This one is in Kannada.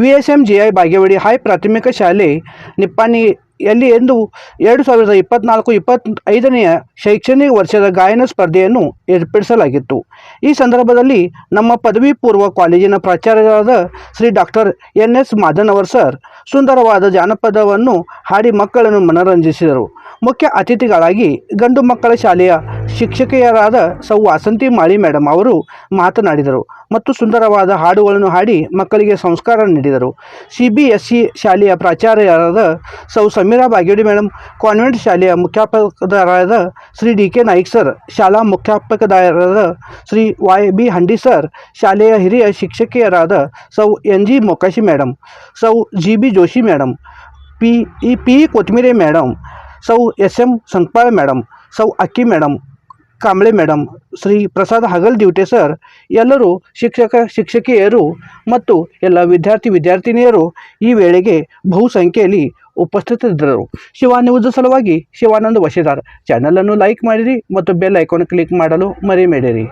VSMGI ಬಾಗೇವಾಡಿ ಹೈ ಪ್ರಾಥಮಿಕ ಶಾಲೆ ನಿಪ್ಪಾಣಿಯಲ್ಲಿ ಎಂದು 2024-25ನೇ ಶೈಕ್ಷಣಿಕ ವರ್ಷದ ಗಾಯನ ಸ್ಪರ್ಧೆಯನ್ನು ಏರ್ಪಡಿಸಲಾಗಿತ್ತು. ಈ ಸಂದರ್ಭದಲ್ಲಿ ನಮ್ಮ ಪದವಿ ಪೂರ್ವ ಕಾಲೇಜಿನ ಪ್ರಾಚಾರ್ಯರಾದ ಶ್ರೀ ಡಾಕ್ಟರ್ NS ಮಾದನವರ್ ಸರ್ ಸುಂದರವಾದ ಜಾನಪದವನ್ನು ಹಾಡಿ ಮಕ್ಕಳನ್ನು ಮನರಂಜಿಸಿದರು. ಮುಖ್ಯ ಅತಿಥಿಗಳಾಗಿ ಗಂಡು ಮಕ್ಕಳ ಶಾಲೆಯ ಶಿಕ್ಷಕಿಯರಾದ ಸೌ ವಾಸಂತಿ ಮಾಳಿ ಮೇಡಮ್ ಅವರು ಮಾತನಾಡಿದರು ಮತ್ತು ಸುಂದರವಾದ ಹಾಡುಗಳನ್ನು ಹಾಡಿ ಮಕ್ಕಳಿಗೆ ಸಂಸ್ಕಾರ ನೀಡಿದರು. CBSE ಶಾಲೆಯ ಪ್ರಾಚಾರ್ಯರಾದ ಸೌ ಸಮೀರಾ ಬಾಗೇವಾಡಿ ಮೇಡಮ್, ಕಾನ್ವೆಂಟ್ ಶಾಲೆಯ ಮುಖ್ಯಾಧ್ಯಾಪಕರಾದ ಶ್ರೀ DK ನಾಯ್ಕ್ ಸರ್, ಶಾಲಾ ಮುಖ್ಯಾಧ್ಯಾಪಕರಾದ ಶ್ರೀ YB ಹಂಡಿ ಸರ್, ಶಾಲೆಯ ಹಿರಿಯ ಶಿಕ್ಷಕಿಯರಾದ Sau NG Mokashi madam, Sau GB Joshi madam, PE Kotmire madam, Sau SM Sankpal madam, Sau Akki madam, Kamble madam, Shri Prasad Hagal Divate sir, ಎಲ್ಲರೂ ಶಿಕ್ಷಕಿಯರು ಮತ್ತು ಎಲ್ಲ ವಿದ್ಯಾರ್ಥಿನಿಯರು ಈ ವೇಳೆಗೆ ಬಹುಸಂಖ್ಯೆಯಲ್ಲಿ ಉಪಸ್ಥಿತರಿದ್ದರು. ಶಿವಾ ನ್ಯೂಸ್ ಸಲುವಾಗಿ ಶಿವಾನಂದ್ ವಶೀದಾರ್. ಚಾನಲನ್ನು ಲೈಕ್ ಮಾಡಿರಿ ಮತ್ತು ಬೆಲ್ ಐಕಾನ್ ಕ್ಲಿಕ್ ಮಾಡಲು ಮರೆಯಬೇಡಿರಿ.